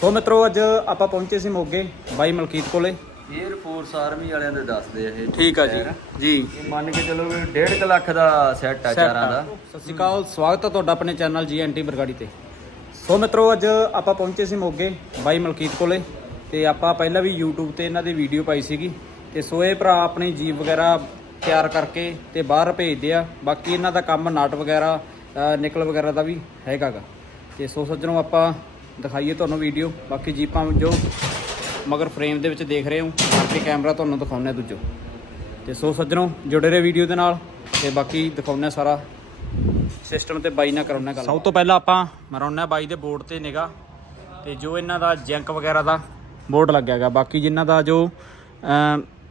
ਸੋ ਮਿੱਤਰੋ ਅੱਜ ਆਪਾਂ ਪਹੁੰਚੇ ਸੀ ਮੋਗੇ ਬਾਈ ਮਲਕੀਤ ਕੋਲੇ। 에ਅਰ ਫੋਰਸ ਆਰਮੀ ਵਾਲਿਆਂ ਦੇ ਦੱਸਦੇ ਆ ਇਹ। ਠੀਕ ਆ ਜੀ। ਜੀ। ਇਹ ਮੰਨ ਕੇ ਚੱਲੋ ਵੀ 1.5 ਲੱਖ ਦਾ ਸੈੱਟ ਆ ਚਾਰਾਂ ਦਾ। ਸਤਿ ਸ਼੍ਰੀ ਅਕਾਲ ਸਵਾਗਤ ਹੈ ਤੁਹਾਡਾ ਆਪਣੇ ਚੈਨਲ ਜੀਐਨਟੀ ਬਰਗਾੜੀ ਤੇ। ਸੋ ਮਿੱਤਰੋ ਅੱਜ ਆਪਾਂ ਪਹੁੰਚੇ ਸੀ ਮੋਗੇ ਬਾਈ ਮਲਕੀਤ ਕੋਲੇ ਤੇ ਆਪਾਂ ਪਹਿਲਾਂ ਵੀ YouTube ਤੇ ਇਹਨਾਂ ਦੀ ਵੀਡੀਓ ਪਾਈ ਸੀਗੀ। ਤੇ ਸੋ ਇਹ ਭਰਾ ਆਪਣੀ ਜੀਪ ਵਗੈਰਾ ਤਿਆਰ ਕਰਕੇ ਤੇ ਬਾਹਰ ਭੇਜਦੇ ਆ। ਬਾਕੀ ਇਹਨਾਂ ਦਾ ਕੰਮ ਨਾਟ ਵਗੈਰਾ ਨਿਕਲ ਵਗੈਰਾ ਦਾ ਵੀ ਹੈਗਾਗਾ। ਤੇ ਸੋ ਸੱਜਣੋ ਆਪਾਂ ਦਿਖਾਈਏ ਤੁਹਾਨੂੰ ਵੀਡੀਓ ਬਾਕੀ ਜੀਪਾਂ ਜੋ ਮਗਰ ਫਰੇਮ ਦੇ ਵਿੱਚ ਦੇਖ ਰਹੇ ਹੋ, ਬਾਕੀ ਕੈਮਰਾ ਤੁਹਾਨੂੰ ਦਿਖਾਉਂਦੇ ਆ ਦੂਜੋ। ਤੇ ਸੋ ਸੱਜਣੋ, ਜੁੜੇ ਰਹੇ ਵੀਡੀਓ ਦੇ ਨਾਲ ਤੇ ਬਾਕੀ ਦਿਖਾਉਂਦੇ ਸਾਰਾ ਸਿਸਟਮ ਤੇ ਬਾਈ ਨਾਲ ਕਰਾਉਣਾ ਗੱਲ। ਸਭ ਤੋਂ ਪਹਿਲਾਂ ਆਪਾਂ ਮਰਾਉਣਾ ਬਾਈ ਦੇ ਬੋਰਡ ਤੇ ਨਿਗਾ ਤੇ ਜੋ ਇਹਨਾਂ ਦਾ ਜੈਂਕ ਵਗੈਰਾ ਦਾ ਬੋਰਡ ਲੱਗਿਆਗਾ ਬਾਕੀ ਜਿਨ੍ਹਾਂ ਦਾ ਜੋ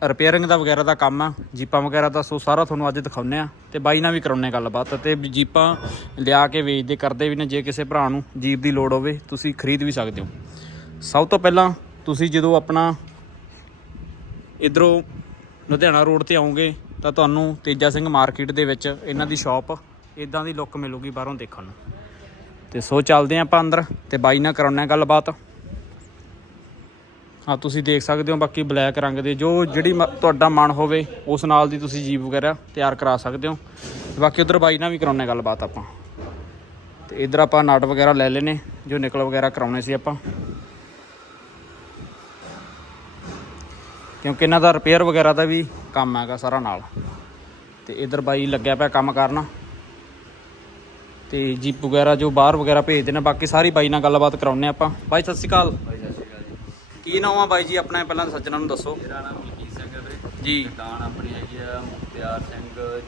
ਰਿਪੇਅਰਿੰਗ ਦਾ ਵਗੈਰਾ ਦਾ ਕੰਮ ਆ, ਜੀਪਾਂ ਵਗੈਰਾ ਦਾ, ਸੋ ਸਾਰਾ ਤੁਹਾਨੂੰ ਅੱਜ ਦਿਖਾਉਂਦੇ ਆ। ਤੇ ਬਾਈ ਨਾਲ ਵੀ ਕਰਾਉਣੇ ਗੱਲਬਾਤ ਤੇ ਜੀਪਾਂ ਲਿਆ ਕੇ ਵੇਚਦੇ, ਕਰਦੇ ਵੀ ਨੇ, ਜੇ ਕਿਸੇ ਭਰਾ ਨੂੰ ਜੀਪ ਦੀ ਲੋੜ ਹੋਵੇ, ਤੁਸੀਂ ਖਰੀਦ ਵੀ ਸਕਦੇ ਹੋ। ਸਭ ਤੋਂ ਪਹਿਲਾਂ ਤੁਸੀਂ ਜਦੋਂ ਆਪਣਾ ਇਧਰੋਂ ਲੁਧਿਆਣਾ ਰੋਡ ਤੇ ਆਉਂਗੇ ਤਾਂ ਤੁਹਾਨੂੰ ਤੇਜਾ ਸਿੰਘ ਮਾਰਕੀਟ ਦੇ ਵਿੱਚ ਇਹਨਾਂ ਦੀ ਸ਼ਾਪ ਇਦਾਂ ਦੀ ਲੁੱਕ ਮਿਲੂਗੀ ਬਾਹਰੋਂ ਦੇਖਣ ਨੂੰ। ਤੇ ਸੋ ਚੱਲਦੇ ਹਾਂ ਆਪਾਂ ਅੰਦਰ, ਤੇ ਬਾਈ ਨਾਲ ਕਰਾਉਣਾ ਗੱਲਬਾਤ। ਹਾਂ, ਤੁਸੀਂ ਦੇਖ ਸਕਦੇ ਹੋ ਬਾਕੀ ਬਲੈਕ ਰੰਗ ਦੇ, ਜੋ ਜਿਹੜੀ ਮ- ਤੁਹਾਡਾ ਮਨ ਹੋਵੇ, ਉਸ ਨਾਲ ਦੀ ਤੁਸੀਂ ਜੀਪ ਵਗੈਰਾ ਤਿਆਰ ਕਰਾ ਸਕਦੇ ਹੋ। ਬਾਕੀ ਉਧਰ ਬਾਈ ਨਾਲ ਵੀ ਕਰਾਉਣਾ ਗੱਲਬਾਤ ਆਪਾਂ। ਤੇ ਇਧਰ ਆਪਾਂ ਨਟ ਵਗੈਰਾ ਲੈ ਲੈਨੇ, ਜੋ ਨਿਕਲ ਵਗੈਰਾ ਕਰਾਉਣੇ ਸੀ ਆਪਾਂ। ਕਿਉਂਕਿ ਇਹਨਾਂ ਦਾ ਰਿਪੇਅਰ ਵਗੈਰਾ ਦਾ ਵੀ ਕੰਮ ਹੈਗਾ ਸਾਰਾ ਨਾਲ। ਤੇ ਇਧਰ ਬਾਈ ਲੱਗਿਆ ਪਿਆ ਕੰਮ ਕਰਨਾ। ਤੇ ਜੀਪ ਵਗੈਰਾ ਜੋ ਬਾਹਰ ਵਗੈਰਾ ਭੇਜਦੇ ਨੇ, ਬਾਕੀ ਸਾਰੀ ਬਾਈ ਨਾਲ ਗੱਲਬਾਤ ਕਰਾਉਣੇ ਆਪਾਂ। ਬਾਈ, ਸਤਿ ਸ਼੍ਰੀ ਅਕਾਲ ਬਾਈ ਸਤਿ ਸ਼੍ਰੀ ਅਕਾਲ ਜੀ ਕੀ ਨਾਮ ਆ ਬਾਈ ਜੀ? ਆਪਣਾ ਪਹਿਲਾਂ ਸੱਜਣਾ ਨੂੰ ਦੱਸੋ। ਮੇਰਾ ਨਾਮ ਮਲਕੀਤ ਸਿੰਘ ਹੈ ਵੀਰੇ। ਜੀ। ਦੁਕਾਨ ਆਪਣੀ ਹੈਗੀ ਆ ਮੁਖਤਿਆਰ ਸਿੰਘ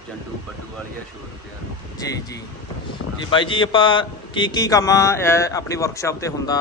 ਜੰਡੂ ਬੱਡੂ ਵਾਲੀ ਆ ਸ਼ੋਰ ਪਿਆਰ ਜੀ ਜੀ। ਜੀ ਬਾਈ ਜੀ ਆਪਾਂ ਕੀ ਕੀ ਕੰਮ ਆਪਣੀ ਵਰਕਸ਼ਾਪ ਤੇ ਹੁੰਦਾ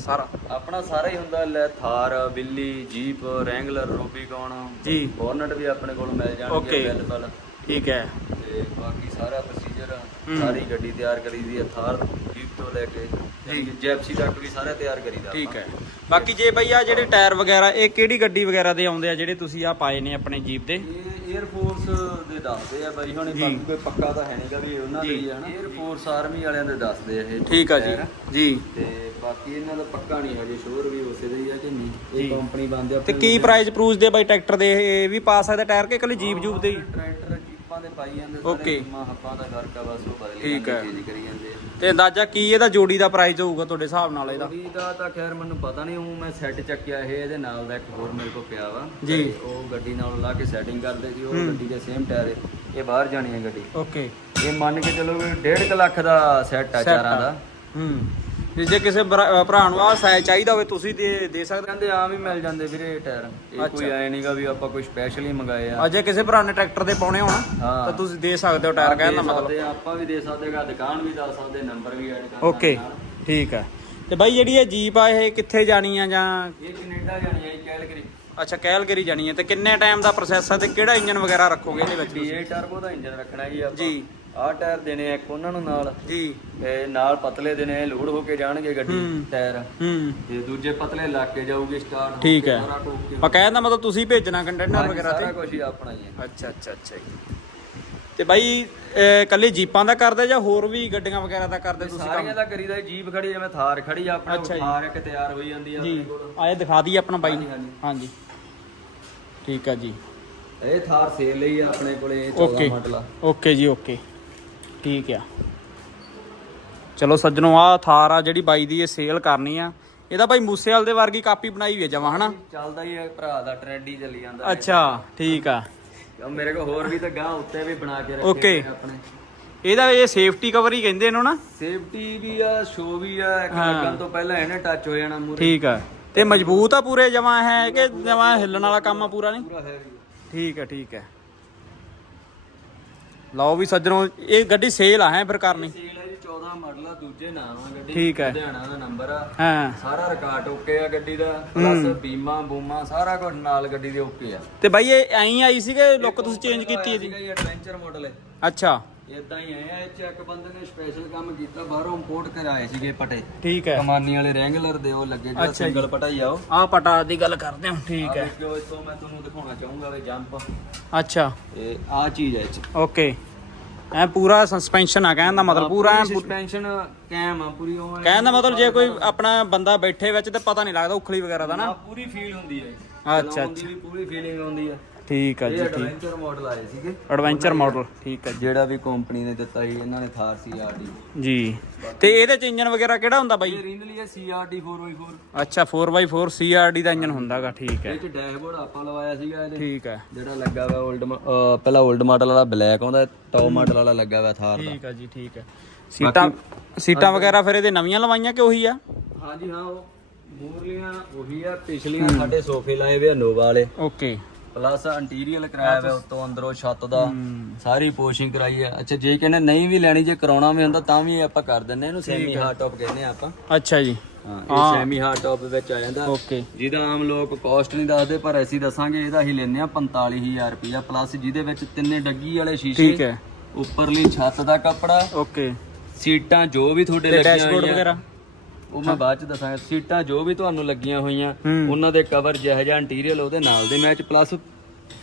ਸਾਰਾ? ਆਪਣਾ ਸਾਰਾ ਹੀ ਹੁੰਦਾ ਲੈ ਥਾਰ ਬਿੱਲੀ ਜੀਪ ਰੈਂਗਲਰ ਰੂਬੀਕੌਨ ਜੀ। ਬੋਰਨਟ ਵੀ ਆਪਣੇ ਕੋਲ ਮਿਲ ਜਾਣਗੇ. ਅਵੇਲੇਬਲ ਠੀਕ ਹੈ। ਤੇ ਬਾਕੀ ਸਾਰਾ ਪ੍ਰੋਸੀਜਰ ਹੂੰ। ਸਾਰੀ ਗੱਡੀ ਤਿਆਰ ਕਰੀ ਦੀ ਹੈ ਥਾਰ ਜੀਪ ਤੋਂ ਲੈ ਕੇ ਜੀ। ਜੈਪਸੀ ਤੱਕ ਵੀ ਸਾਰਾ ਤਿਆਰ ਕਰੀਦਾ ਠੀਕ ਹੈ ਬਾਕੀ ਜੇ ਬਈ ਆ ਜਿਹੜੇ ਟਾਇਰ ਵਗੈਰਾ ਇਹ ਕਿਹੜੀ ਗੱਡੀ ਵਗੈਰਾ ਦੇ ਆਉਂਦੇ ਆ ਜਿਹੜੇ ਤੁਸੀਂ ਆ ਪਾਏ ਨੇ ਆਪਣੇ ਜੀਪ ਦੇ ਇਹ 에ਅਰ ਫੋਰਸ ਦੇ ਦੱਸਦੇ ਆ ਬਾਈ ਹੁਣ। ਬਾਕੀ ਕੋਈ ਪੱਕਾ ਤਾਂ ਹੈ ਨਹੀਂਗਾ ਵੀ ਉਹਨਾਂ ਦੇ। ਹੀ ਆ ਨਾ 에ਅਰ ਫੋਰਸ ਆਰਮੀ ਵਾਲਿਆਂ ਦੇ ਦੱਸਦੇ ਆ ਇਹ ਠੀਕ ਆ ਜੀ। ਜੀ ਤੇ ਬਾਕੀ ਇਹਨਾਂ ਦਾ ਪੱਕਾ ਨਹੀਂ ਹਜੇ ਸ਼ੋਰ ਵੀ ਉਸੇ ਦਾ ਹੀ ਆ ਕਿ ਨਹੀਂ ਜੀ। ਇਹ ਕੰਪਨੀ ਬੰਦੇ ਤੇ ਕੀ ਪ੍ਰਾਈਸ ਪ੍ਰੂਸ ਦੇ ਬਾਈ ਟਰੈਕਟਰ ਦੇ ਇਹ ਵੀ ਪਾ ਸਕਦਾ ਟਾਇਰ ਕਿ ਇਕੱਲੀ ਜੀਪ ਜੂਪ ਦੇ ਹੀ ਟਰੈਕਟਰ ਜੀਪਾਂ ਦੇ ਪਾਈ ਜਾਂਦੇ Okay. ਮਾਂ ਹੱਪਾਂ ਦਾ ਫ਼ਰਕ ਆ ਬਸ ਉਹ ਬਦਲੀ ਠੀਕ ਹੈ। ਚੇਂਜ ਕਰੀ ਜਾਂਦੇ ਆ ਤੇ ਅੰਦਾਜ਼ਾ ਕੀ ਇਹਦਾ ਜੋੜੀ ਦਾ ਪ੍ਰਾਈਸ ਹੋਊਗਾ ਤੁਹਾਡੇ ਹਿਸਾਬ ਨਾਲ ਇਹਦਾ ਗੱਡੀ ਦਾ ਤਾਂ ਖੈਰ ਮੈਨੂੰ ਪਤਾ ਨਹੀਂ ਉਹ ਮੈਂ ਸੈੱਟ ਚੱਕਿਆ ਇਹ ਇਹਦੇ ਨਾਲ ਦਾ ਇੱਕ ਹੋਰ ਮੇਰੇ ਕੋਲ ਪਿਆ ਵਾ ਜੀ। ਤੇ ਉਹ ਗੱਡੀ ਨਾਲ ਲਾ ਕੇ ਸੈਟਿੰਗ ਕਰਦੇ ਸੀ ਉਹ। ਗੱਡੀ ਦੇ ਸੇਮ ਟਾਇਰ ਇਹ ਬਾਹਰ ਜਾਣੀ ਹੈ ਗੱਡੀ ਓਕੇ ਇਹ ਮੰਨ ਕੇ ਚੱਲੋ ਵੀ 1.5 ਲੱਖ ਦਾ ਸੈੱਟ ਆ ਚਾਰਾਂ। ਦਾ ਹੂੰ ਜੇ ਜੇ ਕਿਸੇ ਭਰਾ ਨੂੰ ਆ ਸਾਈਜ਼ ਚਾਹੀਦਾ ਹੋਵੇ ਤੁਸੀਂ ਦੇ ਦੇ ਸਕਦੇ ਕਹਿੰਦੇ ਆਮ ਹੀ ਮਿਲ ਜਾਂਦੇ ਵੀਰੇ ਇਹ ਟਾਇਰ। ਇਹ ਕੋਈ। ਐ ਨਹੀਂਗਾ ਵੀ ਆਪਾਂ ਕੋਈ ਸਪੈਸ਼ਲ ਹੀ ਮੰਗਾਏ ਆ। ਆ ਜੇ ਕਿਸੇ ਭਰਾ ਨੇ ਟਰੈਕਟਰ ਦੇ ਪਾਉਣੇ ਹੋਣ ਹਾਂ। ਤਾਂ ਤੁਸੀਂ ਦੇ ਸਕਦੇ ਹੋ ਟਾਇਰ ਕਹਿਣ ਦਾ ਮਤਲਬ। ਆ, ਆਪਾਂ ਵੀ ਦੇ ਸਕਦੇ ਹਾਂ ਦੁਕਾਨ ਵੀ ਦੱਸ ਸਕਦੇ ਨੰਬਰ ਵੀ ਐਡ ਕਰ ਓਕੇ ਠੀਕ ਹੈ ਤੇ ਬਾਈ ਜਿਹੜੀ ਇਹ ਜੀਪ ਆ ਇਹ ਕਿੱਥੇ ਜਾਣੀ ਆ ਜਾਂ? ਇਹ ਕੈਨੇਡਾ ਜਾਣੀ ਹੈ ਕੈਲਗਰੀ। ਅੱਛਾ ਕੈਲਗਰੀ ਜਾਣੀ ਹੈ ਤੇ ਕਿੰਨੇ ਟਾਈਮ ਦਾ ਪ੍ਰੋਸੈਸ ਹੈ ਤੇ ਕਿਹੜਾ ਇੰਜਨ ਵਗੈਰਾ ਰੱਖੋਗੇ ਇਹਦੇ ਵਿੱਚ ਤੁਸੀਂ? V8 ਟਰਬੋ ਦਾ ਇੰਜਨ ਰੱਖਣਾ ਜੀ ਆਪਾਂ। ਜੀ। ਆਹ ਟਾਇਰ ਦੇਣੇ ਆ ਇੱਕ ਉਹਨਾਂ ਨੂੰ ਨਾਲ। ਜੀ। ਤੇ ਨਾਲ ਪਤਲੇ ਦੇਣੇ ਲੋਡ ਹੋ ਕੇ ਜਾਣਗੇ ਗੱਡੀ। ਟਾਇਰ। ਹੂੰ। ਤੇ ਦੂਜੇ ਪਤਲੇ ਲੱਗ ਕੇ ਜਾਊਗੀ ਸਟਾਰਟ ਠੀਕ ਹੈ। ਮੈਂ ਕਹਿੰਦਾ ਮਤਲਬ ਤੁਸੀਂ ਭੇਜਣਾ ਕੰਟੇਨਰ ਵਗੈਰਾ ਸਾਰਾ ਤੇ। ਕੁਝ ਹੀ ਆਪਣਾ ਹੀ ਹੈ। ਅੱਛਾ ਅੱਛਾ ਅੱਛਾ ਜੀ। ਤੇ ਬਾਈ ਕੱਲੀ ਜੀਪਾਂ ਦਾ ਕਰਦੇ ਜਾਂ ਹੋਰ ਵੀ ਗੱਡੀਆਂ ਵਗੈਰਾ ਦਾ ਕਰਦੇ ਤੁਸੀਂ ਸਾਰੀਆਂ ਦਾ ਕਰੀਦਾ ਜੀਪ ਖੜੀ ਜਿਵੇਂ ਥਾਰ ਖੜੀ ਆ ਆਪਣੇ। ਥਾਰ ਇੱਕ ਤਿਆਰ ਹੋਈ ਜਾਂਦੀ ਆ ਆਪਣੇ ਕੋਲ। ਆਏ ਦਿਖਾ ਦਈਏ ਆਪਣਾ ਬਾਈ। ਹਾਂਜੀ, ਠੀਕ ਆ ਜੀ। ਇਹ ਥਾਰ ਸੇਲ ਲਈ ਆ ਆਪਣੇ ਕੋਲੇ ਇਹ 14 ਓਕੇ। ਮਾਡਲ ਆ। ਓਕੇ ਜੀ ਓਕੇ। ਠੀਕ ਆ। ਚਲੋ ਸੱਜਣੋ ਆ ਥਾਰ ਆ ਜਿਹੜੀ ਬਾਈ ਦੀ ਇਹ ਸੇਲ ਕਰਨੀ ਆ। ਇਹਦਾ ਬਾਈ ਮੂਸੇਵਾਲ ਦੇ ਵਰਗੀ ਕਾਪੀ ਬਣਾਈ ਹੋਈ ਆ ਜਮਾ ਹਨਾ? ਚੱਲਦਾ ਹੀ ਹੈ ਭਰਾ ਦਾ ਟ੍ਰੈਂਡ ਹੀ ਚੱਲੀ ਜਾਂਦਾ। ਅੱਛਾ ਠੀਕ ਆ। ਮੇਰੇ ਕੋਲ ਹੋਰ ਵੀ ਤਾਂ ਗਾਂ ਉੱਤੇ ਵੀ ਬਣਾ ਕੇ ਰੱਖੇ ਆ ਆਪਣੇ। ਇਹਦਾ ਇਹ ਸੇਫਟੀ ਕਵਰ ਹੀ ਕਹਿੰਦੇ ਇਹਨੂੰ ਨਾ? ਸੇਫਟੀ ਵੀ ਆ ਸ਼ੋ ਵੀ ਆ ਇੱਕ। ਲੱਗਣ ਤੋਂ ਪਹਿਲਾਂ ਇਹਨੇ ਟੱਚ ਹੋ ਜਾਣਾ ਮੂਰੇ ਠੀਕ ਆ। ਤੇ ਮਜ਼ਬੂਤ ਆ ਪੂਰੇ ਜਮਾ ਹੈ ਕਿ ਜਮਾ ਹਿੱਲਣ ਵਾਲਾ ਕੰਮ ਆ ਪੂਰਾ ਨਹੀਂ? ਠੀਕ ਹੈ ਠੀਕ ਹੈ ਲਓ ਵੀ ਸੱਜਣੋ ਇਹ ਗੱਡੀ ਸੇਲ ਆ ਹੈ ਫਿਰ ਕਰਨੀ। ਸੇਲ ਹੈ ਜੀ 14 ਮਾਡਲ ਆ ਦੂਜੇ ਨਾਮ ਆ ਗੱਡੀ। ਠੀਕ ਹੈ। ਲੁਧਿਆਣਾ ਦਾ ਨੰਬਰ ਆ। ਹਾਂ। ਸਾਰਾ ਰਿਕਾਰਡ ਓਕੇ ਆ ਗੱਡੀ ਦਾ ਪਲੱਸ ਬੀਮਾ ਬੂਮਾ ਸਾਰਾ ਕੁਝ ਨਾਲ ਗੱਡੀ ਦੇ ਓਕੇ ਆ। ਤੇ ਬਾਈ ਇਹ ਐਂ ਆਈ ਸੀਗੇ ਲੁੱਕ ਤੁਸੀਂ ਚੇਂਜ ਕੀਤੀ ਹੈ ਜੀ? ਜੀ ਐਡਵੈਂਚਰ ਮਾਡਲ ਹੈ ਅੱਛਾ। ਇਦਾਂ ਹੀ ਆਇਆ ਇਹ ਚ ਇੱਕ ਬੰਦੇ ਨੇ ਸਪੈਸ਼ਲ ਕੰਮ ਕੀਤਾ ਬਾਹਰੋਂ ਇੰਪੋਰਟ ਕਰਾਏ ਸੀਗੇ ਪਟੇ। ਠੀਕ ਹੈ। ਕਮਾਨੀ ਵਾਲੇ ਰੈਂਗਲਰ ਦੇ ਉਹ ਲੱਗੇ ਜਿਹੜਾ ਅੱਛਾ ਜੀ। ਸਿੰਗਲ ਪਟਾ ਹੀ ਆ ਉਹ। ਆ ਪਟਾ ਦੀ ਗੱਲ ਕਰਦੇ ਹਾਂ ਠੀਕ ਹੈ। ਦੇਖਿਓ ਇਤੋਂ ਮੈਂ ਤੁਹਾਨੂੰ ਦਿਖਾਉਣਾ ਚਾਹੂੰਗਾ ਵੀ ਜੰਪ ਅੱਛਾ। ਇਹ ਆ ਚੀਜ਼ ਹੈ ਇਹ ਚ ਓਕੇ। ਐ ਪੂਰਾ ਸਸਪੈਂਸ਼ਨ ਆ ਕਹਿਣ ਦਾ ਮਤਲਬ ਪੂਰਾ ਐਂ ਪੂ- ਸਸਪੈਂਸ਼ਨ ਕੈਮ ਆ ਪੂਰੀ ਉਹ ਕਹਿਣ ਦਾ ਮਤਲਬ ਜੇ ਕੋਈ ਆਪਣਾ ਬੰਦਾ ਬੈਠੇ ਵਿੱਚ ਤੇ ਪਤਾ ਨਹੀਂ ਲੱਗਦਾ ਉਖਲੀ ਵਗੈਰਾ ਦਾ ਨਾ। ਪੂਰੀ ਫੀਲ ਹੁੰਦੀ ਹੈ। ਅੱਛਾ, ਚਲਾਉਣ ਦੀ ਵੀ ਪੂਰੀ ਫੀਲਿੰਗ ਆਉਂਦੀ ਆ। ਠੀਕ ਆ ਇਹ ਜੀ ਐਡਵੈਂਚਰ ਮਾਡਲ ਆਏ ਸੀਗੇ। ਐਡਵੈਂਚਰ ਮਾਡਲ ਠੀਕ ਆ ਜੀ। ਜਿਹੜਾ ਵੀ ਕੰਪਨੀ ਨੇ ਦਿੱਤਾ ਸੀ ਇਹਨਾਂ ਨੇ ਥਾਰ ਸੀਆਰਡੀ ਜੀ। ਤੇ ਇਹਦੇ ਚ ਇੰਜਨ ਵਗੈਰਾ ਕਿਹੜਾ ਹੁੰਦਾ ਬਾਈ? ਇਹ ਰੀਨਲੀ ਹੈ ਸੀਆਰਡੀ 4x4 ਅੱਛਾ 4x4 CRD ਦਾ ਇੰਜਨ ਹੁੰਦਾਗਾ ਠੀਕ ਹੈ। ਇਹ ਚ ਡੈਸ਼ਬੋਰਡ ਆਪਾਂ ਲਵਾਇਆ ਸੀਗਾ ਇਹਦੇ। ਠੀਕ ਹੈ। ਜਿਹੜਾ ਲੱਗਾ ਵਾ 올ਡ ਪਹਿਲਾਂ 올ਡ ਮਾਡਲ ਵਾਲਾ ਬਲੈਕ ਆਉਂਦਾ ਟੌਪ ਮਾਡਲ ਵਾਲਾ ਲੱਗਾ ਵਾ ਥਾਰ ਦਾ। ਠੀਕ ਆ ਜੀ ਠੀਕ ਹੈ। ਸੀਟਾਂ ਸੀਟਾਂ ਵਗੈਰਾ ਫਿਰ ਇਹਦੇ ਨਵੀਆਂ ਲਵਾਈਆਂ ਕਿ ਉਹੀ ਆ? ਹਾਂਜੀ ਹਾਂ ਉਹ ਮੂਰਲੀਆਂ ਉਹੀ ਆ ਪਿਛਲੀਆਂ ਸਾਡੇ ਸੋਫੇ ਲਾਏ ਵੇ ਆ ਨੋਵਾ ਵਾਲੇ। ਓਕੇ। ਪਲੱਸ ਇੰਟੀਰੀਅਰ ਕਰਾਇਆ ਹੋਇਆ ਉੱਤੋਂ ਅੰਦਰੋਂ ਛੱਤ ਦਾ ਸਾਰੀ ਪੋਸ਼ਿੰਗ ਕਰਾਈ ਹੈ ਅੱਛਾ ਜੇ ਕਹਿੰਦੇ ਨਹੀਂ ਵੀ ਲੈਣੀ ਜੇ ਕਰਾਉਣਾ ਵੀ ਹੁੰਦਾ ਤਾਂ ਵੀ ਆਪਾਂ ਕਰ ਦਿੰਨੇ ਇਹਨੂੰ ਸੈਮੀ ਹਾਰਡ ਟੌਪ ਕਹਿੰਦੇ ਆਪਾਂ। ਅੱਛਾ ਜੀ। ਹਾਂ ਇਹ ਸੈਮੀ ਹਾਰਡ ਟੌਪ ਵਿੱਚ ਆ ਜਾਂਦਾ। ਓਕੇ। ਜਿਹਦਾ ਆਮ ਲੋਕ ਕਾਸਟ ਨਹੀਂ ਦੱਸਦੇ ਪਰ ਅਸੀਂ ਦੱਸਾਂਗੇ ਇਹਦਾ ਅਸੀਂ ਲੈਨੇ ਆ 45000 ਰੁਪਇਆ ਪਲੱਸ ਜਿਹਦੇ ਵਿੱਚ ਤਿੰਨੇ ਡੱਗੀ ਵਾਲੇ ਠੀਕ ਸ਼ੀਸ਼ੇ ਹੈ। ਉੱਪਰਲੀ ਛੱਤ ਦਾ ਕੱਪੜਾ ਓਕੇ। ਸੀਟਾਂ ਜੋ ਵੀ ਤੁਹਾਡੇ ਲੱਗੀਆਂ ਡੈਸ਼ਬੋਰਡ ਵਗੈਰਾ? ਉਹ ਮੈਂ ਬਾਅਦ ਚ ਦੱਸਾਂਗਾ ਸੀਟਾਂ ਜੋ ਵੀ ਤੁਹਾਨੂੰ ਲੱਗੀਆਂ ਹੋਈਆਂ। ਉਹਨਾਂ ਦੇ ਕਵਰ ਜਿਹੋ ਜਿਹਾ ਇੰਟੀਰੀਅਰ ਉਹਦੇ ਨਾਲ ਦੇ ਮੈਚ ਪਲੱਸ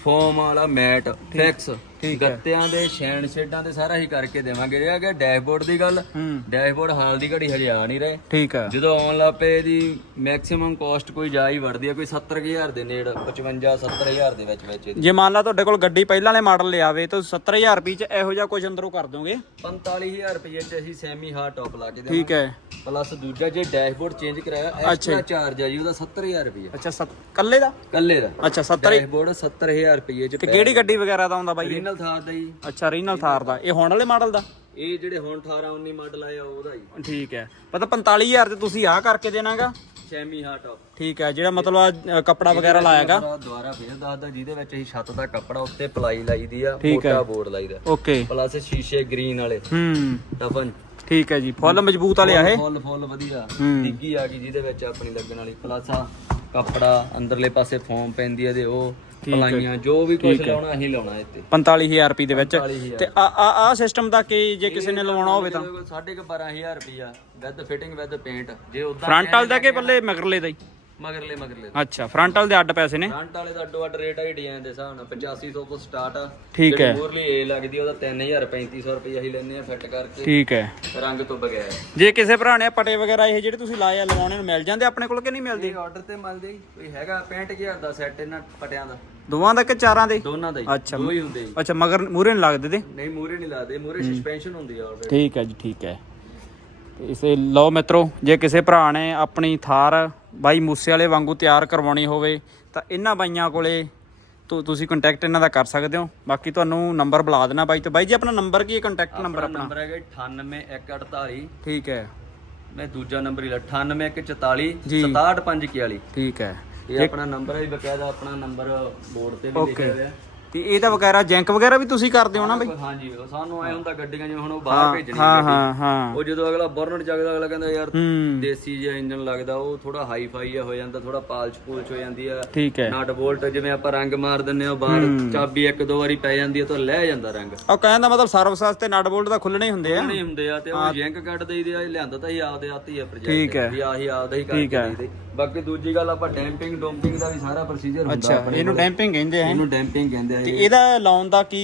ਫੋਮ ਵਾਲਾ ਮੈਟ ਫਿਕਸ ਠੀਕ ਹੈ। ਗੱਤਿਆਂ ਦੇ ਸ਼ੈਨ ਸ਼ੇਡਾਂ ਤੇ ਸਾਰਾ ਹੀ ਕਰਕੇ ਦੇਵਾਂਗੇ। ਇਹ ਆ ਕਿ ਡੈਸ਼ਬੋਰਡ ਦੀ ਗੱਲ ਹੂੰ। ਡੈਸ਼ਬੋਰਡ ਹਾਲ ਦੀ ਘੜੀ ਹਜੇ ਆ ਨਹੀਂ ਰਹੇ। ਠੀਕ ਹੈ। ਜਦੋਂ ਆਉਣ ਲੱਗ ਪਏ ਇਹਦੀ ਮੈਕਸਿਮਮ ਕਾਸਟ ਕੋਈ ਜਾ ਹੀ ਵੜਦੀ ਆ ਕੋਈ 70000 ਦੇ ਨੇੜ 55 70000 ਦੇ ਵਿੱਚ ਵਿੱਚ ਇਹਦੀ। ਜੇ ਮੰਨ ਲਾ ਤੁਹਾਡੇ ਕੋਲ ਗੱਡੀ ਪਹਿਲਾਂ ਵਾਲੇ ਮਾਡਲ ਲਿਆਵੇ ਤਾਂ 70000 ਰੁਪਏ ਚ ਇਹੋ ਜਿਹਾ ਕੁਝ ਅੰਦਰੋਂ ਕਰ ਦੋਗੇ 45000 ਰੁਪਏ ਚ ਅਸੀਂ ਸੈਮੀ ਹਾਰਡ ਟੌਪ ਲਾ ਕੇ ਠੀਕ ਹੈ। ਦੇਵਾਂਗੇ। ਪਲੱਸ ਦੂਜਾ ਜੇ ਡੈਸ਼ਬੋਰਡ ਚੇਂਜ ਕਰਾਇਆ ਐਕਸਟਰਾ ਚਾਰਜ ਆ ਜੀ ਉਹਦਾ 70000 ਰੁਪਏ। ਅੱਛਾ ਸੱਤ ਕੱਲੇ ਦਾ? ਕੱਲੇ ਦਾ। ਅੱਛਾ 70 ਡੈਸ਼ਬੋਰਡ 70000 ਰੁਪਏ ਚ ਤੇ ਕਿਹੜੀ ਗੱਡੀ ਵਗੈਰਾ ਦਾ ਆਉਂਦਾ ਬਾਈ ਇਹ? ਰੀਨਲ ਥਾਰ ਦਾ ਜੀ। ਅੱਛਾ ਰੀਨਲ ਥਾਰ ਦਾ। ਇਹ ਹੁਣ ਵਾਲੇ ਮਾਡਲ ਦਾ? ਇਹ ਜਿਹੜੇ ਹੁਣ 18 19 ਮਾਡਲ ਆਇਆ ਉਹਦਾ ਜੀ। ਠੀਕ ਹੈ। ਪਤਾ 45000 ਤੇ ਤੁਸੀਂ ਆਹ ਕਰਕੇ ਦੇਣਾਗਾ? ਸੈਮੀ ਟੌਪ ਠੀਕ ਹੈ ਜਿਹੜਾ ਮਤਲਬ ਆ ਕੱਪੜਾ ਵਗੈਰਾ ਲਾਇਆਗਾ? ਦੁਬਾਰਾ ਫੇਰ ਦੱਸਦਾ ਜਿਹਦੇ ਵਿੱਚ ਅਸੀਂ ਛੱਤ ਦਾ ਕੱਪੜਾ ਉੱਤੇ ਪਲਾਈ ਲਾਈਦੀ ਆ। ਮੋਟਾ ਬੋਰਡ ਲਾਈਦਾ ਓਕੇ। ਪਲੱਸ ਸ਼ੀਸ਼ੇ ਗ੍ਰੀਨ ਵਾਲੇ। ਹੂੰ। ਟਫਨ ਠੀਕ ਹੈ ਜੀ ਫੁੱਲ ਮਜ਼ਬੂਤ ਵਾਲੇ ਆ ਇਹ? ਫੁੱਲ ਫੁੱਲ ਵਧੀਆ। ਡਿੱਗੀ ਆ ਗਈ ਜਿਹਦੇ ਵਿੱਚ ਆਪਣੀ ਲੱਗਣ ਵਾਲੀ। ਪਲੱਸ ਆ ਕੱਪੜਾ ਅੰਦਰਲੇ ਪਾਸੇ ਫੋਮ ਪੈਂਦੀ ਆ ਤੇ ਉਹ ਪਲਾਈਆਂ ਜੋ ਵੀ ਕੁਝ ਲਾਉਣਾ ਅਸੀਂ ਲਾਉਣਾ ਇੱਥੇ। 45000 ਰੁਪਏ ਦੇ ਵਿੱਚ। 45000 ਤੇ ਆ ਆ ਆ ਸਿਸਟਮ ਦਾ ਕੀ ਜੇ ਕਿਸੇ ਨੇ ਲਵਾਉਣਾ ਹੋਵੇ ਤਾਂ? ਸਾਢੇ ਕੁ 12000 ਰੁਪਿਆ ਵਿਦ ਫਿਟਿੰਗ ਵਿਦ ਪੇਂਟ ਜੇ ਉਦਾਂ ਫਰੰਟ ਵਾਲੇ ਦਾ ਕਿ ਬੱਲੇ ਮਗਰਲੇ ਦਾ ਹੀ? ਮਗਰਲੇ ਮਗਰਲੇ ਅੱਛਾ ਫਰੰਟ ਵਾਲੇ ਦੇ ਅੱਡ ਪੈਸੇ ਨੇ? ਫਰੰਟ ਵਾਲੇ ਦਾ ਅੱਡੋ ਅੱਡ ਰੇਟ ਆ ਡਿਜ਼ਾਈਨ ਦੇ ਹਿਸਾਬ ਨਾਲ 8500 ਤੋਂ ਸਟਾਰਟ ਆ। ਠੀਕ ਹੈ। ਮੋਰਲੀ ਏ ਲੱਗਦੀ ਉਹਦਾ 3000 3500 ਰੁਪਏ ਅਸੀਂ ਲੈਨੇ ਆ ਫਿੱਟ ਕਰਕੇ। ਠੀਕ ਹੈ। ਰੰਗ ਤੋਂ ਬਗੈਰ। ਜੇ ਕਿਸੇ ਭਰਾ ਨੇ ਪਟੇ ਵਗੈਰਾ ਇਹ ਜਿਹੜੇ ਤੁਸੀਂ ਲਾਏ ਆ ਲਵਾਉਣੇ ਨੂੰ ਮਿਲ ਜਾਂਦੇ ਆਪਣੇ ਕੋਲ ਕਿ ਨਹੀਂ ਮਿਲਦੇ? ਆਰਡਰ ਤੇ ਮਿਲਦੇ ਕੋਈ ਹੈਗਾ 65000 ਦਾ ਸੈੱਟ ਇਹਨਾਂ ਪਟਿਆਂ ਦਾ। ਦੋਵਾਂ ਦਾ ਕਿ ਚਾਰਾਂ ਦੇ? ਦੋਨਾਂ ਦਾ ਹੀ। ਅੱਛਾ। ਦੋ ਹੀ ਹੁੰਦੇ ਜੀ। ਅੱਛਾ ਮਗਰ ਮੂਰੇ ਨਹੀਂ ਲੱਗਦੇ ਤੇ ਨਹੀਂ ਮੂਰੇ ਨਹੀਂ ਲਾਦੇ ਮੂਰੇ ਸਸਪੈਂਸ਼ਨ ਹੁੰਦੀ ਆ ਆਲਰੇਡੀ ਠੀਕ ਹੈ ਜੀ ਠੀਕ ਹੈ। ਇਸੇ ਲਓ ਮਿੱਤਰੋ ਜੇ ਕਿਸੇ ਭਰਾ ਨੇ ਆਪਣੀ ਥਾਰ ਬਾਈ ਮੂਸੇ ਵਾਲੇ ਵਾਂਗੂ ਤਿਆਰ ਕਰਵਾਉਣੀ ਹੋਵੇ ਤਾਂ ਇਹਨਾਂ ਬਾਈਆਂ ਕੋਲੇ ਤੁ- ਤੁਸੀਂ ਕੰਟੈਕਟ ਇਹਨਾਂ ਦਾ ਕਰ ਸਕਦੇ ਹੋ। ਬਾਕੀ ਤੁਹਾਨੂੰ ਨੰਬਰ ਬੁਲਾ ਦੇਣਾ ਬਾਈ ਤੇ। ਬਾਈ ਜੀ ਆਪਣਾ ਨੰਬਰ ਕੀ ਹੈ? ਕੰਟੈਕਟ ਨੰਬਰ ਆਪਣਾ। ਨੰਬਰ ਹੈਗਾ 98148 ਠੀਕ ਹੈ। ਮੈਂ ਦੂਜਾ ਨੰਬਰ ਹੀ ਲਾ 98144 ਜੀ। 67541 ਠੀਕ ਹੈ। ਇਹ ਆਪਣਾ ਨੰਬਰ ਹੈ ਬਕਾਇਦਾ ਆਪਣਾ ਨੰਬਰ ਬੋਰਡ ਤੇ ਵੀ ਲਿਖਿਆ ਹੋਇਆ। ਤੇ ਇਹਦਾ ਵਗੈਰਾ ਜੈਂਕ ਵਗੈਰਾ ਵੀ ਤੁਸੀਂ ਕਰਦੇ ਹੋ ਨਾ ਬਾਈ? ਹਾਂਜੀ ਉਹ ਸਾਨੂੰ ਐ ਹੁੰਦਾ ਗੱਡੀਆਂ ਜਿਵੇਂ ਹੁਣ ਉਹ ਬਾਹਰ ਭੇਜਣੀ ਹਾਂ ਗੱਡੀ। ਹਾਂ ਹਾਂ। ਉਹ ਜਦੋਂ ਅਗਲਾ ਬਰਨਰ ਚੱਕਦਾ ਅਗਲਾ ਕਹਿੰਦਾ ਯਾਰ ਹੂੰ। ਦੇਸੀ ਜਿਹਾ ਇੰਜਨ ਲੱਗਦਾ ਉਹ ਥੋੜਾ ਹਾਈ ਫਾਈ ਹੋ ਜਾਂਦਾ ਥੋੜਾ ਪਾਲਚ ਪੂਲਚ ਹੋ ਜਾਂਦੀ ਆ। ਠੀਕ ਹੈ। ਨਟ ਬੋਲਟ ਜਿਵੇਂ ਆਪਾਂ ਰੰਗ ਮਾਰ ਦਿੰਨੇ ਆ ਬਾਹਰ ਚਾਬੀ ਇੱਕ ਦੋ ਵਾਰੀ ਪੈ ਜਾਂਦੀ ਆ ਤਾਂ ਲੈ ਜਾਂਦਾ ਰੰਗ। ਉਹ ਕਹਿਣ ਦਾ ਮਤਲਬ ਸਰਵਿਸ ਵਾਸਤੇ ਨਟ ਬੋਲਟ ਤਾਂ ਖੁੱਲਣੇ ਹੀ ਹੁੰਦੇ ਆ। ਨਹੀਂ ਹੁੰਦੇ ਆ ਤੇ ਉਹ ਜੈਂਕ ਕੱਢ ਦੇਈਦੇ ਆ ਲਿਆਂਦਾ ਤਾਂ ਹੀ ਆਪਦੇ ਆਤੀ ਆ ਠੀਕ ਪ੍ਰੋਜੈਕਟ ਹੈ। ਵੀ ਆਹੀ ਆਪਦਾ ਹੀ ਕਰਕੇ ਦੇਈਦੇ। ਬਾਕੀ ਦੂਜੀ ਗੱਲ ਆਪਾਂ ਡੈਂਪਿੰਗ ਡੋਂਪਿੰਗ ਦਾ ਵੀ ਸਾਰਾ ਪ੍ਰੋਸੀਜਰ ਹੁੰਦਾ ਅੱਛਾ ਆਪਣੇ ਇਹਨੂੰ ਡੈਂਪਿੰਗ ਕਹਿੰਦੇ ਆ ਇਹਨੂੰ ਡੈਂਪਿੰਗ ਕਹਿੰਦੇ ਆ ਤੇ ਇਹਦਾ ਲਾਉਣ ਦਾ ਕੀ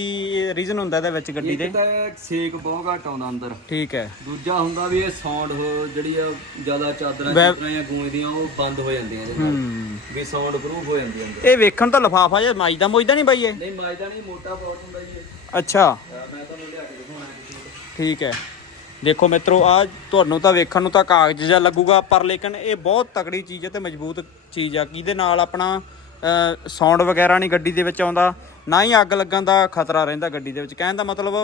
ਰੀਜ਼ਨ ਹੁੰਦਾ ਇਹਦੇ ਵਿੱਚ ਗੱਡੀ ਦੇ? ਇੱਕ ਤਾਂ ਇਹ ਸੇਕ ਬਹੁਤ ਘੱਟ ਆਉਂਦਾ ਅੰਦਰ। ਠੀਕ ਹੈ। ਦੂਜਾ ਹੁੰਦਾ ਵੀ ਇਹ ਸਾਊਂਡ ਜਿਹੜੀ ਆ ਜ਼ਿਆਦਾ ਚਾਦਰਾਂ ਚਾਦਰਾਂ ਜਾਂ ਗੂੰਜਦੀਆਂ ਉਹ ਬੰਦ ਹੋ ਜਾਂਦੀਆਂ ਇਹਦੇ ਨਾਲ। ਹੂੰ। ਵੀ ਸਾਊਂਡ ਪ੍ਰੂਫ ਹੋ ਜਾਂਦੀ ਅੰਦਰ। ਇਹ ਵੇਖਣ ਤਾਂ ਲਫਾਫਾ ਜਿਹਾ ਮਾਈਦਾ ਮੋਈਦਾ ਨਹੀਂ ਬਾਈ ਇਹ? ਨਹੀਂ ਮਾਇਦਾ ਨਹੀਂ ਮੋਟਾ ਬਹੁਤ ਹੁੰਦਾ ਜੀ ਇਹ। ਅੱਛਾ। ਅਹ ਮੈਂ ਤੁਹਾਨੂੰ ਲਿਆ ਕੇ ਦਿਖਾਉਣਾ। ਠੀਕ ਹੈ। ਦੇਖੋ ਮਿੱਤਰੋ ਆ ਤੁਹਾਨੂੰ ਤਾਂ ਵੇਖਣ ਨੂੰ ਤਾਂ ਕਾਗਜ਼ ਜਿਹਾ ਲੱਗੂਗਾ ਪਰ ਲੇਕਿਨ ਇਹ ਬਹੁਤ ਤਕੜੀ ਚੀਜ਼ ਹੈ ਤੇ ਮਜ਼ਬੂਤ ਚੀਜ਼ ਆ। ਕਿਹਦੇ ਨਾਲ ਆਪਣਾ ਸਾਊਂਡ ਵਗੈਰਾ ਨਹੀਂ ਗੱਡੀ ਦੇ ਵਿੱਚ ਆਉਂਦਾ ਨਾ ਹੀ ਅੱਗ ਲੱਗਣ ਦਾ ਖਤਰਾ ਰਹਿੰਦਾ ਗੱਡੀ ਦੇ ਵਿੱਚ। ਕਹਿਣ ਦਾ ਮਤਲਬ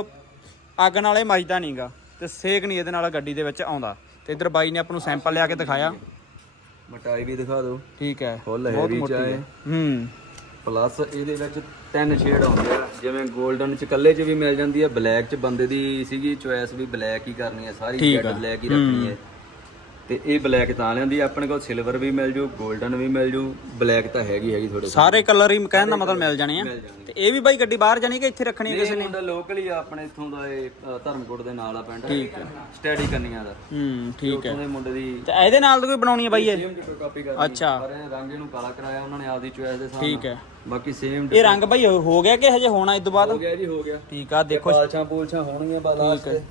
ਅੱਗ ਨਾਲ ਇਹ ਮੱਚਦਾ ਨਹੀਂਗਾ ਤੇ ਸੇਕ ਨਹੀਂ ਇਹਦੇ ਨਾਲ ਗੱਡੀ ਦੇ ਵਿੱਚ ਆਉਂਦਾ। ਤੇ ਇਧਰ ਬਾਈ ਨੇ ਆਪ ਨੂੰ ਸੈਂਪਲ ਲਿਆ ਕੇ ਦਿਖਾਇਆ। ਮਟਾਈ ਵੀ ਦਿਖਾ ਦਿਓ। ਠੀਕ ਹੈ। ਬਹੁਤ ਮੋਟੀ ਹੈ। ਹੂੰ। ਪਲੱਸ ਇਹਦੇ ਵਿੱਚ ਤਿੰਨ ਸ਼ੇਡ ਆਉਂਦੇ ਆ ਜਿਵੇਂ 골ਡਨ ਚ ਕੱਲੇ ਚ ਵੀ ਮਿਲ ਜਾਂਦੀ ਆ ਬਲੈਕ ਚ ਬੰਦੇ ਦੀ ਸੀਗੀ ਚੁਆਇਸ ਵੀ ਬਲੈਕ ਹੀ ਕਰਨੀ ਆ ਸਾਰੀ ਠੀਕ ਜੈਟ ਆ। ਬਲੈਕ ਹੀ ਰੱਖਣੀ ਹੈ ਤੇ ਇਹ ਬਲੈਕ ਤਾਂ ਲਿਆਂਦੀ ਆਪਣੇ ਕੋਲ ਸਿਲਵਰ ਵੀ ਮਿਲ ਜੂ 골ਡਨ ਵੀ ਮਿਲ ਜੂ ਬਲੈਕ ਤਾਂ ਹੈਗੀ ਹੈਗੀ ਥੋੜੇ ਸਾਰੇ ਕਲਰ ਹੀ ਕਹਿਣ ਦਾ ਮਤਲਬ ਮਿਲ ਜਾਣੇ ਆ। ਮਿਲ ਜਾਣਗੇ। ਤੇ ਇਹ ਵੀ ਬਾਈ ਗੱਡੀ ਬਾਹਰ ਜਾਣੀ ਕਿ ਇੱਥੇ ਰੱਖਣੀ ਹੈ ਕਿਸੇ ਇਹ ਨੇ? ਮੁੰਡਾ ਲੋਕਲ ਹੀ ਆ ਆਪਣੇ ਇੱਥੋਂ ਦਾ ਇਹ ਅ, ਧਰਮਕੋਟ ਦੇ ਨਾਲ ਆ ਪਿੰਡ। ਠੀਕ ਹੈ ਸਟੱਡੀ ਕਰਨੀਆਂ ਦਾ। ਹੂੰ ਠੀਕ ਹੈ ਉਹਦੇ ਮੁੰਡੇ ਦੀ ਤੇ ਇਹਦੇ ਨਾਲ ਤਾਂ ਕੋਈ ਬਣਾਉਣੀ ਹੈ ਬਾਈ ਇਹ? ਸੇਮ ਕਾਪੀ ਅੱਛਾ। ਪਰ ਇਹ ਰੰਗ ਇਹਨੂੰ ਕਾਲਾ ਕਰਾਇਆ ਉਹਨਾਂ ਨੇ ਆਪਦੀ ਚੋਇਸ ਦੇ ਹਿਸਾਬ ਠੀਕ ਨਾਲ। ਹੈ ਬਾਕੀ ਸੇਮ ਇਹ ਰੰਗ ਬਾਈ ਹੋ- ਗਿਆ ਕਿ ਹਜੇ ਹੋਣਾ ਇਸ ਤੋਂ ਬਾਅਦ? ਹੋ ਗਿਆ ਜੀ ਹੋ ਗਿਆ। ਠੀਕ ਆ ਦੇਖੋ। ਪਾਲਛਾਂ ਪੂਲਛਾਂ ਹੋਣਗੀਆਂ ਬਾ ਲਾਸਟ ਤੇ।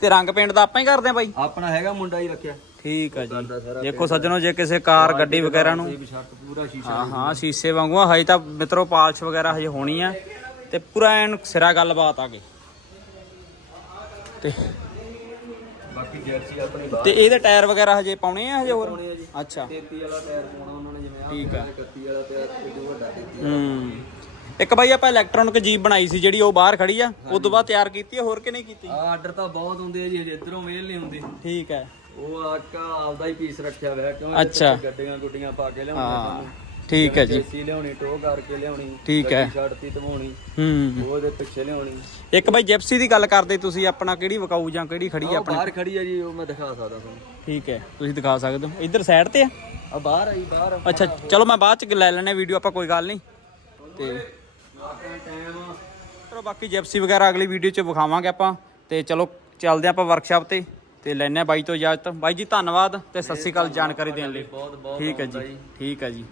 ਤੇ ਰੰਗ ਪੇਂਟ ਦਾ ਆਪਾਂ ਹੀ ਕਰਦੇ ਆ ਬਾਈ। ਆਪਣਾ ਹੈਗਾ ਮੁੰਡਾ ਹੀ ਰੱਖਿਆ। ਠੀਕ ਆ ਜੀ। ਕਰਦਾ ਸਾਰਾ ਦੇਖੋ ਸੱਜਣੋ ਜੇ ਕਿਸੇ ਕਾਰ ਗੱਡੀ ਵਗੈਰਾ ਨੂੰ ਇਹ ਵੀ ਸ਼ਰਟ ਪੂਰਾ ਸ਼ੀਸ਼ਾ ਹਾਂ ਹਾਂ ਸ਼ੀਸ਼ੇ ਵਾਂਗੂ ਆ, ਹਜੇ ਤਾਂ ਮਿੱਤਰੋ ਪਾਲਿਸ਼ ਵਗੈਰਾ ਹਜੇ ਹੋਣੀ ਆ। ਤੇ ਪੂਰਾ ਐਨ ਸਿਰਾ ਗੱਲਬਾਤ ਆ ਗਈ ਤੇ ਬਾਕੀ ਜਰਸੀ ਆਪਣੀ ਬਾਹਰ ਤੇ ਇਹਦੇ ਟਾਇਰ ਵਗੈਰਾ ਹਜੇ ਪਾਉਣੇ ਆ ਹਜੇ ਹੋਰ? ਪਾਉਣੇ ਆ ਜੀ। ਅੱਛਾ। 33 ਵਾਲਾ ਟਾਇਰ ਪਾਉਣਾ ਉਹਨਾਂ ਨੇ ਜਿਵੇਂ ਆ ਠੀਕ ਆ। 31 ਵਾਲਾ ਟਾਇਰ ਤੇ ਜੋ ਵੱਡਾ 33 ਹੂੰ। ਇੱਕ ਬਾਈ ਆਪਾਂ ਇਲੈਕਟ੍ਰੋਨਿਕ ਜੀਪ ਬਣਾਈ ਸੀ ਜਿਹੜੀ ਉਹ ਬਾਹਰ ਖੜੀ ਆ। ਉਸ ਤੋਂ ਬਾਅਦ ਤਿਆਰ ਕੀਤੀ ਆ ਹੋਰ ਕਿ ਨਹੀਂ ਕੀਤੀ? ਆ ਆਰਡਰ ਤਾਂ ਬਹੁਤ ਹੁੰਦੇ ਆ ਜੀ ਹਜੇ ਇਧਰੋਂ ਵੇਲ ਨਹੀਂ ਹੁੰਦੀ। ਠੀਕ ਹੈ ਉਹ ਆਕਾ ਆਪਦਾ ਹੀ ਪੀਸ ਰੱਖਿਆ ਹੋਇਆ ਕਿਉਂ ਅੱਛਾ। ਗੱਡੀਆਂ ਗੁੱਡੀਆਂ ਪਾ ਕੇ ਹਾਂ ਲਿਆਉਣੀ ਠੀਕ ਹੈ ਜੀ। ਜੇਸੀ ਲਿਆਉਣੀ ਟੋ ਕਰਕੇ ਲਿਆਉਣੀ ਠੀਕ ਹੈ। ਛੱਡਤੀ ਧਵਾਉਣੀ ਹੂੰ ਉਹਦੇ ਪਿੱਛੇ ਲਿਆਉਣੀ। ਇੱਕ ਬਾਈ ਜਿਪਸੀ ਦੀ ਗੱਲ ਕਰਦੇ ਤੁਸੀਂ ਆਪਣਾ ਕਿਹੜੀ ਵਿਕਾਊ ਜਾਂ ਕਿਹੜੀ ਖੜੀ ਆ ਉਹ ਆਪਣੀ? ਬਾਹਰ ਖੜੀ ਆ ਜੀ ਉਹ ਮੈਂ ਦਿਖਾ ਸਕਦਾ ਤੁਹਾਨੂੰ। ਠੀਕ ਹੈ ਤੁਸੀਂ ਦਿਖਾ ਸਕਦੇ ਹੋ। ਇੱਧਰ ਸਾਈਡ ਤੇ ਆ? ਆ ਬਾਹਰ ਆਈ ਬਾਹਰ ਅੱਛਾ ਚਲੋ ਮੈਂ ਬਾਅਦ ਚ ਲੈ ਲੈਣੇ ਵੀਡੀਓ ਆਪਾਂ ਕੋਈ ਗੱਲ ਨਹੀਂ। ਤੇ ਆਪਣਾ ਟਾਈਮ ਚਲੋ ਬਾਕੀ ਜਿਪਸੀ ਵਗੈਰਾ ਅਗਲੀ ਵੀਡੀਓ ਚ ਵਿਖਾਵਾਂਗੇ ਆਪਾਂ। ਤੇ ਚਲੋ ਚੱਲਦੇ ਆਪਾਂ ਵਰਕਸ਼ਾਪ ਤੇ। ਤੇ ਲੈਣੇ ਬਾਈ ਤੋਂ ਇਜਾਜ਼ਤ। ਬਾਈ ਜੀ ਧੰਨਵਾਦ ਤੇ ਸਤਿ ਸ਼੍ਰੀ ਅਕਾਲ ਜਾਣਕਾਰੀ ਦੇਣ ਲਈ। ਬਹੁਤ ਬਹੁਤ ਠੀਕ ਹੈ ਜੀ ਠੀਕ ਹੈ ਜੀ।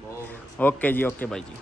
ਓਕੇ ਜੀ ਓਕੇ ਬਾਈ ਜੀ।